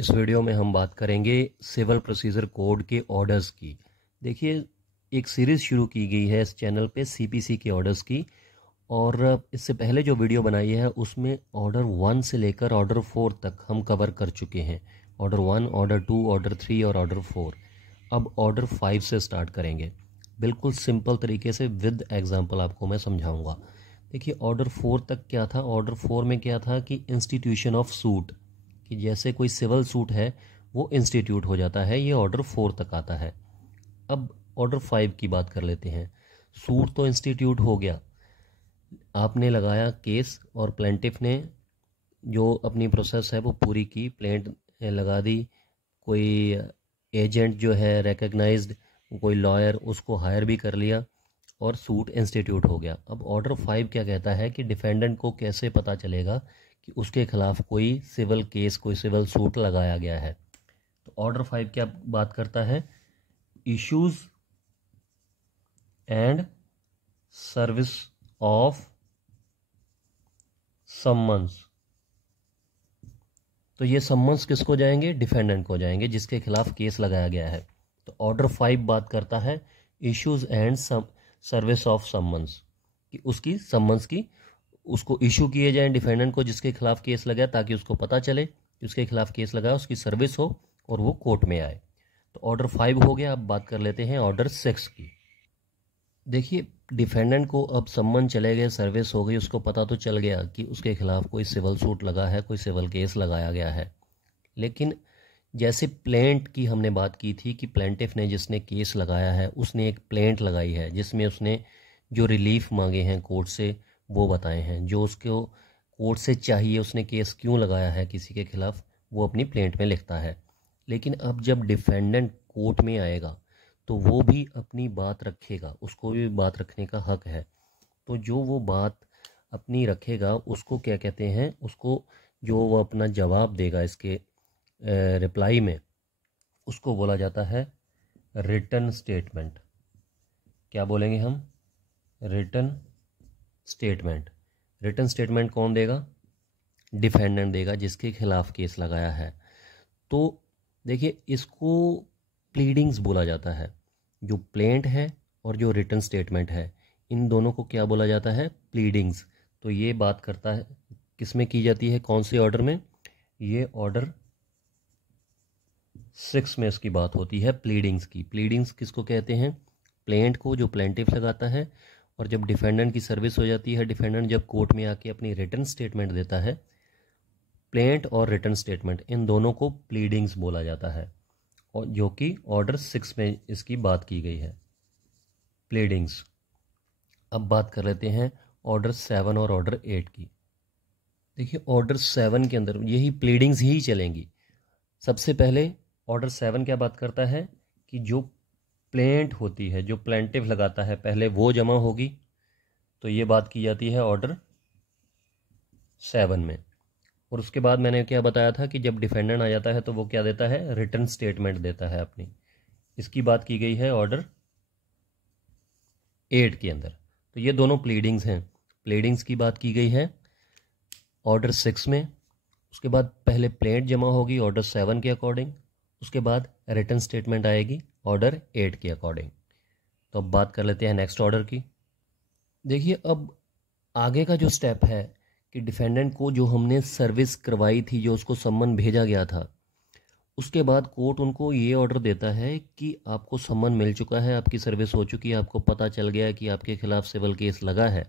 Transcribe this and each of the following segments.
इस वीडियो में हम बात करेंगे सिविल प्रोसीजर कोड के ऑर्डर्स की। देखिए, एक सीरीज़ शुरू की गई है इस चैनल पे सीपीसी के ऑर्डर्स की, और इससे पहले जो वीडियो बनाई है उसमें ऑर्डर 1 से लेकर ऑर्डर 4 तक हम कवर कर चुके हैं। ऑर्डर 1, ऑर्डर 2, ऑर्डर 3 और ऑर्डर 4। अब ऑर्डर 5 से स्टार्ट करेंगे, बिल्कुल सिंपल तरीके से विद एग्जांपल आपको मैं समझाऊंगा। देखिए, ऑर्डर 4 तक क्या था। ऑर्डर 4 में क्या था कि इंस्टीट्यूशन ऑफ सूट, कि जैसे कोई सिविल सूट है वो इंस्टीट्यूट हो जाता है, ये ऑर्डर 4 तक आता है। अब ऑर्डर 5 की बात कर लेते हैं। सूट तो इंस्टीट्यूट हो गया, आपने लगाया केस और प्लेंटिफ ने जो अपनी प्रोसेस है वो पूरी की, प्लेंट लगा दी, कोई एजेंट जो है रिकग्नाइज्ड, कोई लॉयर उसको हायर भी कर लिया और सूट इंस्टीट्यूट हो गया। अब ऑर्डर 5 क्या कहता है कि डिफेंडेंट को कैसे पता चलेगा कि उसके खिलाफ कोई सिविल केस, कोई सिविल सूट लगाया गया है। तो ऑर्डर 5 क्या बात करता है, issues and service of summons. तो ये सम्मन्स किसको जाएंगे, डिफेंडेंट को जाएंगे जिसके खिलाफ केस लगाया गया है। तो ऑर्डर 5 बात करता है issues and service of summons, कि उसकी सम्मन्स की उसको इशू किए जाएं डिफेंडेंट को जिसके खिलाफ केस लगा, ताकि उसको पता चले कि उसके खिलाफ केस लगा, उसकी सर्विस हो और वो कोर्ट में आए। तो ऑर्डर 5 हो गया। अब बात कर लेते हैं ऑर्डर 6 की। देखिए, डिफेंडेंट को अब सम्मन चले गए, सर्विस हो गई, उसको पता तो चल गया कि उसके खिलाफ कोई सिविल सूट लगा है, कोई सिविल केस लगाया गया है। लेकिन जैसे प्लेंट की हमने बात की थी कि प्लेंटिफ ने जिसने केस लगाया है उसने एक प्लेंट लगाई है जिसमें उसने जो रिलीफ मांगे हैं कोर्ट से वो बताए हैं, जो उसको कोर्ट से चाहिए, उसने केस क्यों लगाया है किसी के खिलाफ, वो अपनी प्लेंट में लिखता है। लेकिन अब जब डिफेंडेंट कोर्ट में आएगा तो वो भी अपनी बात रखेगा, उसको भी बात रखने का हक है। तो जो वो बात अपनी रखेगा उसको क्या कहते हैं, उसको जो वो अपना जवाब देगा इसके रिप्लाई में, उसको बोला जाता है रिटन स्टेटमेंट। क्या बोलेंगे हम, रिटन स्टेटमेंट। रिटन स्टेटमेंट कौन देगा, डिफेंडेंट देगा जिसके खिलाफ केस लगाया है। तो देखिए, इसको प्लीडिंग्स बोला जाता है। जो प्लेंट है और जो रिटन स्टेटमेंट है, इन दोनों को क्या बोला जाता है, प्लीडिंग्स। तो ये बात करता है किस में की जाती है, कौन से ऑर्डर में, ये ऑर्डर 6 में इसकी बात होती है प्लीडिंग्स की। प्लीडिंग्स किसको कहते हैं, प्लेंट को, जो प्लेंटिफ लगाता है। और जब डिफेंडेंट की सर्विस हो जाती है, डिफेंडेंट जब कोर्ट में आके अपनी रिटन स्टेटमेंट देता है, प्लेंट और रिटन स्टेटमेंट इन दोनों को प्लीडिंग्स बोला जाता है, और जो कि ऑर्डर 6 में इसकी बात की गई है, प्लीडिंग्स। अब बात कर लेते हैं ऑर्डर 7 और ऑर्डर 8 की। देखिए, ऑर्डर 7 के अंदर यही प्लीडिंग्स ही चलेंगी। सबसे पहले ऑर्डर 7 क्या बात करता है कि जो प्लेंट होती है, जो प्लेंटिफ लगाता है, पहले वो जमा होगी। तो ये बात की जाती है ऑर्डर 7 में। और उसके बाद मैंने क्या बताया था कि जब डिफेंडेंट आ जाता है तो वो क्या देता है, रिटन स्टेटमेंट देता है अपनी। इसकी बात की गई है ऑर्डर 8 के अंदर। तो ये दोनों प्लीडिंग्स हैं। प्लीडिंग्स की बात की गई है ऑर्डर 6 में। उसके बाद पहले प्लेंट जमा होगी ऑर्डर 7 के अकॉर्डिंग, उसके बाद रिटन स्टेटमेंट आएगी ऑर्डर 8 के अकॉर्डिंग। तो अब बात कर लेते हैं नेक्स्ट ऑर्डर की। देखिए, अब आगे का जो स्टेप है कि डिफेंडेंट को जो हमने सर्विस करवाई थी, जो उसको सम्मन भेजा गया था, उसके बाद कोर्ट उनको ये ऑर्डर देता है कि आपको सम्मन मिल चुका है, आपकी सर्विस हो चुकी है, आपको पता चल गया है कि आपके खिलाफ सिविल केस लगा है,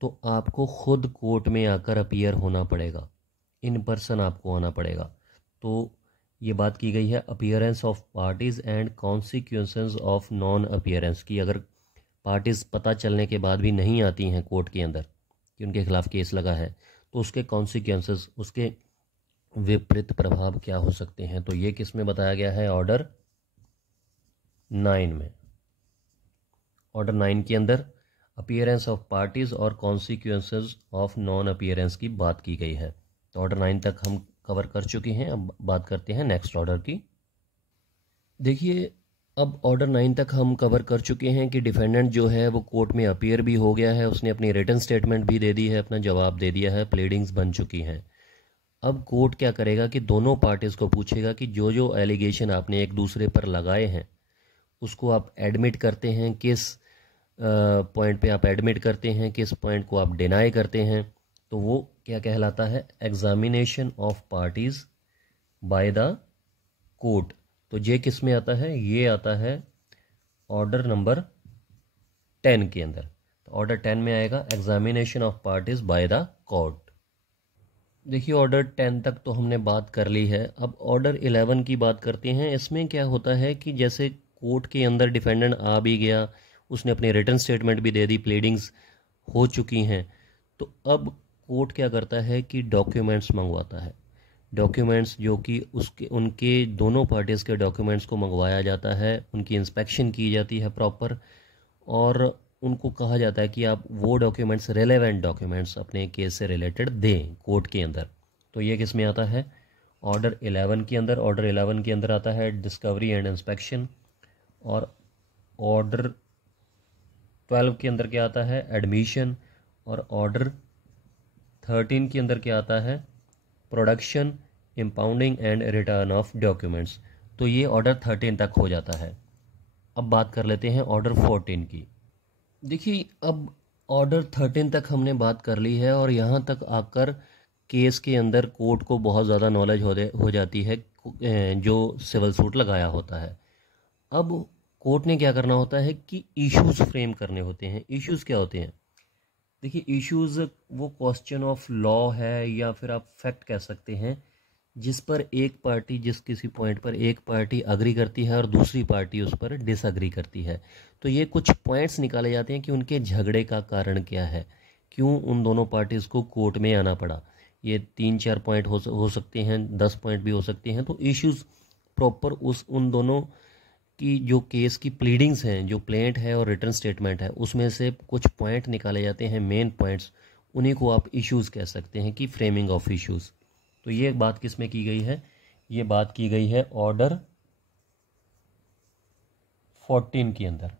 तो आपको खुद कोर्ट में आकर अपीयर होना पड़ेगा, इन पर्सन आपको आना पड़ेगा। तो ये बात की गई है appearance of parties and consequences of non appearance की। अगर पार्टीज़ पता चलने के बाद भी नहीं आती हैं कोर्ट के अंदर कि उनके खिलाफ केस लगा है, तो उसके कॉन्सिक्वेंसेस, उसके विपरीत प्रभाव क्या हो सकते हैं। तो ये किस में बताया गया है, ऑर्डर 9 में। ऑर्डर 9 के अंदर अपीयरेंस ऑफ पार्टीज़ और कॉन्सिक्वेंसेस ऑफ नॉन अपीयरेंस की बात की गई है। तो ऑर्डर 9 तक हम कवर कर चुके हैं। अब बात करते हैं नेक्स्ट ऑर्डर की। देखिए, अब ऑर्डर 9 तक हम कवर कर चुके हैं कि डिफेंडेंट जो है वो कोर्ट में अपीयर भी हो गया है, उसने अपनी रिटन स्टेटमेंट भी दे दी है, अपना जवाब दे दिया है, प्लीडिंग्स बन चुकी हैं। अब कोर्ट क्या करेगा कि दोनों पार्टीज को पूछेगा कि जो जो एलिगेशन आपने एक दूसरे पर लगाए हैं उसको आप एडमिट करते हैं, किस पॉइंट पे आप एडमिट करते हैं, किस पॉइंट को आप डिनाई करते हैं। तो वो क्या कहलाता है, examination of parties by the court. तो ये किस में आता है, ये आता है ऑर्डर नंबर 10 के अंदर। तो ऑर्डर 10 में आएगा examination of parties by the court. देखिए ऑर्डर 10 तक तो हमने बात कर ली है। अब ऑर्डर 11 की बात करते हैं। इसमें क्या होता है कि जैसे कोर्ट के अंदर डिफेंडेंट आ भी गया, उसने अपनी रिटन स्टेटमेंट भी दे दी, प्लीडिंग्स हो चुकी हैं, तो अब कोर्ट क्या करता है कि डॉक्यूमेंट्स मंगवाता है। डॉक्यूमेंट्स जो कि उसके उनके दोनों पार्टीज़ के डॉक्यूमेंट्स को मंगवाया जाता है, उनकी इंस्पेक्शन की जाती है प्रॉपर, और उनको कहा जाता है कि आप वो डॉक्यूमेंट्स, रेलेवेंट डॉक्यूमेंट्स अपने केस से रिलेटेड दें कोर्ट के अंदर। तो ये किस में आता है, ऑर्डर 11 के अंदर। ऑर्डर 11 के अंदर आता है डिस्कवरी एंड इंस्पेक्शन, और ऑर्डर 12 के अंदर क्या आता है, एडमिशन, और ऑर्डर 13 के अंदर क्या आता है, production, impounding and return of documents. तो ये ऑर्डर 13 तक हो जाता है। अब बात कर लेते हैं ऑर्डर 14 की। देखिए अब ऑर्डर 13 तक हमने बात कर ली है, और यहाँ तक आकर केस के अंदर कोर्ट को बहुत ज़्यादा नॉलेज हो जाती है जो सिविल सूट लगाया होता है। अब कोर्ट ने क्या करना होता है कि इश्यूज फ्रेम करने होते हैं। इश्यूज क्या होते हैं, देखिए इश्यूज वो क्वेश्चन ऑफ लॉ है, या फिर आप फैक्ट कह सकते हैं, जिस पर एक पार्टी, जिस किसी पॉइंट पर एक पार्टी अग्री करती है और दूसरी पार्टी उस पर डिसअग्री करती है। तो ये कुछ पॉइंट्स निकाले जाते हैं कि उनके झगड़े का कारण क्या है, क्यों उन दोनों पार्टीज़ को कोर्ट में आना पड़ा। ये 3-4 पॉइंट हो सकते हैं, 10 पॉइंट भी हो सकते हैं। तो इश्यूज प्रॉपर उन दोनों की जो केस की प्लीडिंग्स हैं, जो प्लेंट है और रिटर्न स्टेटमेंट है, उसमें से कुछ पॉइंट निकाले जाते हैं, मेन पॉइंट्स, उन्हीं को आप इश्यूज़ कह सकते हैं कि फ्रेमिंग ऑफ इश्यूज़। तो ये बात किस में की गई है, ये बात की गई है ऑर्डर 14 के अंदर।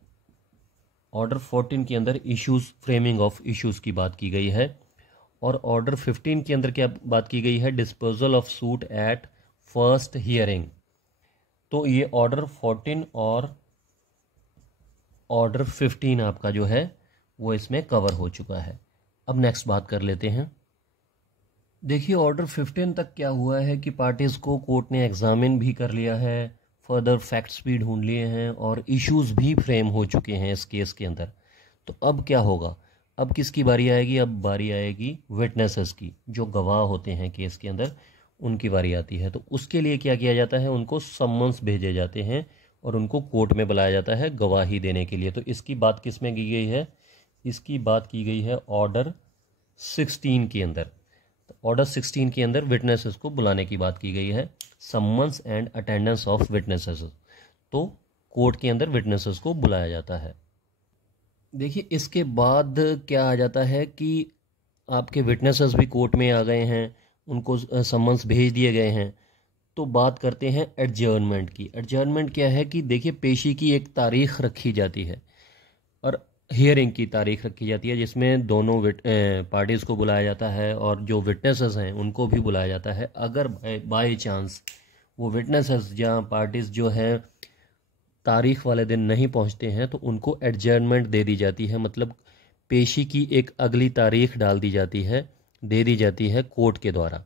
ऑर्डर 14 के अंदर इश्यूज, फ्रेमिंग ऑफ इश्यूज़ की बात की गई है। और ऑर्डर 15 के अंदर क्या बात की गई है, disposal of suit at first hearing. तो ये ऑर्डर 14 और ऑर्डर 15 आपका जो है वो इसमें कवर हो चुका है। अब नेक्स्ट बात कर लेते हैं। देखिए ऑर्डर 15 तक क्या हुआ है कि पार्टीज़ को कोर्ट ने एग्जामिन भी कर लिया है, फर्दर फैक्ट्स भी ढूंढ लिए हैं, और इश्यूज भी फ्रेम हो चुके हैं इस केस के अंदर। तो अब क्या होगा, अब किसकी बारी आएगी, अब बारी आएगी विटनेसेस की। जो गवाह होते हैं केस के अंदर उनकी बारी आती है। तो उसके लिए क्या किया जाता है, उनको सम्मन्स भेजे जाते हैं और उनको कोर्ट में बुलाया जाता है गवाही देने के लिए। तो इसकी बात किस में की गई है, इसकी बात की गई है ऑर्डर 16 के अंदर। तो ऑर्डर 16 के अंदर विटनेसेस को बुलाने की बात की गई है, summons and attendance of witnesses. तो कोर्ट के अंदर विटनेसेस को बुलाया जाता है। देखिए इसके बाद क्या आ जाता है कि आपके विटनेसेस भी कोर्ट में आ गए हैं, उनको सम्मन्स भेज दिए गए हैं। तो बात करते हैं एडजर्नमेंट की। एडजर्नमेंट क्या है कि देखिए पेशी की एक तारीख रखी जाती है और हियरिंग की तारीख रखी जाती है, जिसमें दोनों पार्टीज़ को बुलाया जाता है और जो विटनेसेस हैं उनको भी बुलाया जाता है। अगर बाय चांस वो विटनेसेस या पार्टीज़ जो हैं तारीख वाले दिन नहीं पहुंचते हैं तो उनको एडजर्नमेंट दे दी जाती है, मतलब पेशी की एक अगली तारीख डाल दी जाती है, दे दी जाती है कोर्ट के द्वारा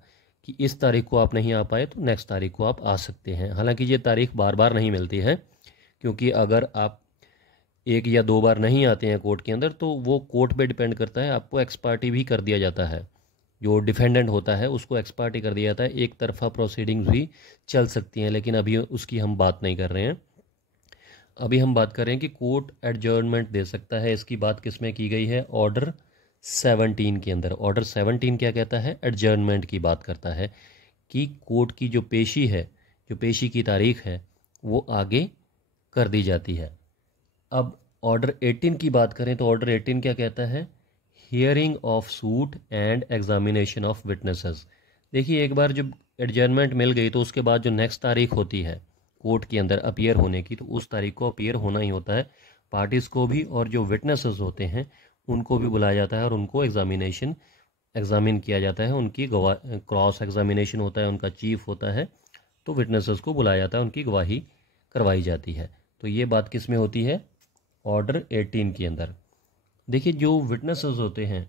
कि इस तारीख को आप नहीं आ पाए तो नेक्स्ट तारीख को आप आ सकते हैं। हालांकि ये तारीख बार बार नहीं मिलती है, क्योंकि अगर आप एक या दो बार नहीं आते हैं कोर्ट के अंदर तो वो कोर्ट पे डिपेंड करता है, आपको एक्सपार्टी भी कर दिया जाता है। जो डिफेंडेंट होता है उसको एक्सपार्टी कर दिया जाता है, एक तरफा प्रोसीडिंग्स भी चल सकती हैं, लेकिन अभी उसकी हम बात नहीं कर रहे हैं। अभी हम बात कर रहे हैं कि कोर्ट एडजर्नमेंट दे सकता है। इसकी बात किसमें की गई है, ऑर्डर 17 के अंदर। ऑर्डर 17 क्या कहता है, एडजर्नमेंट की बात करता है कि कोर्ट की जो पेशी है, जो पेशी की तारीख है वो आगे कर दी जाती है। अब ऑर्डर 18 की बात करें तो ऑर्डर 18 क्या कहता है, hearing of suit and examination of witnesses. देखिए एक बार जब एडजर्नमेंट मिल गई तो उसके बाद जो नेक्स्ट तारीख होती है कोर्ट के अंदर अपीयर होने की, तो उस तारीख को अपीयर होना ही होता है। पार्टीज़ को भी और जो विटनेसेस होते हैं उनको भी बुलाया जाता है और उनको एग्जामिनेशन एग्जामिन किया जाता है, उनकी क्रॉस एग्जामिनेशन होता है, उनका चीफ होता है, तो विटनेसेस को बुलाया जाता है, उनकी गवाही करवाई जाती है। तो ये बात किस में होती है? ऑर्डर 18 के अंदर। देखिए, जो विटनेसेस होते हैं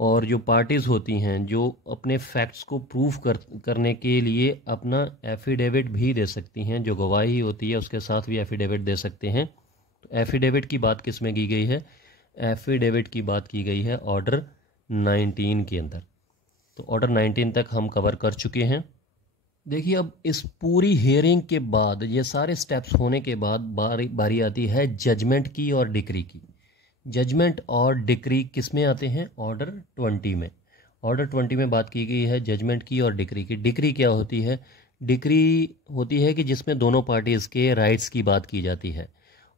और जो पार्टीज़ होती हैं, जो अपने फैक्ट्स को प्रूव करने के लिए अपना एफिडेविट भी दे सकती हैं, जो गवाही होती है उसके साथ भी एफिडेविट दे सकते हैं। तो एफिडेविट की बात किस में की गई है? एफिडेविट की बात की गई है ऑर्डर 19 के अंदर। तो ऑर्डर 19 तक हम कवर कर चुके हैं। देखिए, अब इस पूरी हियरिंग के बाद, ये सारे स्टेप्स होने के बाद बारी आती है जजमेंट की और डिक्री की। जजमेंट और डिक्री किस में आते हैं? ऑर्डर 20 में। ऑर्डर 20 में बात की गई है जजमेंट की और डिक्री की। डिक्री क्या होती है? डिक्री होती है कि जिसमें दोनों पार्टीज़ के राइट्स की बात की जाती है,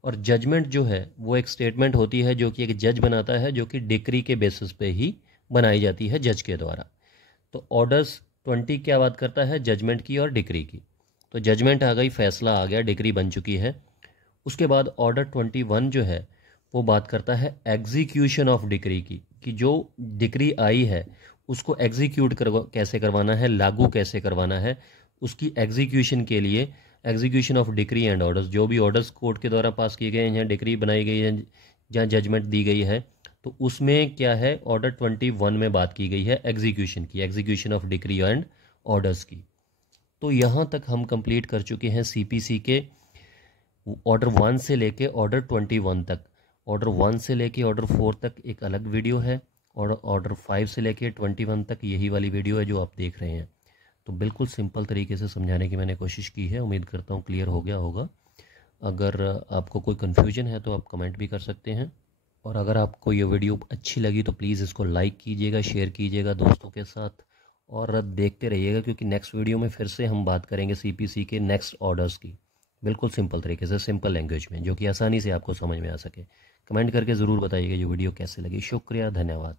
और जजमेंट जो है वो एक स्टेटमेंट होती है जो कि एक जज बनाता है, जो कि डिक्री के बेसिस पे ही बनाई जाती है जज के द्वारा। तो ऑर्डर्स 20 क्या बात करता है? जजमेंट की और डिक्री की। तो जजमेंट आ गई, फैसला आ गया, डिक्री बन चुकी है। उसके बाद ऑर्डर 21 जो है वो बात करता है एग्जीक्यूशन ऑफ डिक्री की, कि जो डिक्री आई है उसको एग्जीक्यूट कैसे करवाना है, लागू कैसे करवाना है, उसकी एग्जीक्यूशन के लिए execution of decree and orders, जो भी ऑर्डर्स कोर्ट के द्वारा पास किए गए हैं, जहाँ डिक्री बनाई गई है, जहाँ जजमेंट दी गई है, तो उसमें क्या है? ऑर्डर 21 में बात की गई है एग्जीक्यूशन की, execution of decree and orders की। तो यहाँ तक हम कंप्लीट कर चुके हैं सीपीसी के ऑर्डर 1 से लेके ऑर्डर 21 तक। ऑर्डर 1 से लेके ऑर्डर 4 तक एक अलग वीडियो है, और ऑर्डर 5 से लेके 21 तक यही वाली वीडियो है जो आप देख रहे हैं। तो बिल्कुल सिंपल तरीके से समझाने की मैंने कोशिश की है, उम्मीद करता हूँ क्लियर हो गया होगा। अगर आपको कोई कन्फ्यूजन है तो आप कमेंट भी कर सकते हैं, और अगर आपको ये वीडियो अच्छी लगी तो प्लीज़ इसको लाइक कीजिएगा, शेयर कीजिएगा दोस्तों के साथ, और देखते रहिएगा, क्योंकि नेक्स्ट वीडियो में फिर से हम बात करेंगे सीपीसी के नेक्स्ट ऑर्डर्स की, बिल्कुल सिंपल तरीके से, सिंपल लैंग्वेज में, जो कि आसानी से आपको समझ में आ सके। कमेंट करके ज़रूर बताइएगा ये वीडियो कैसे लगी। शुक्रिया, धन्यवाद।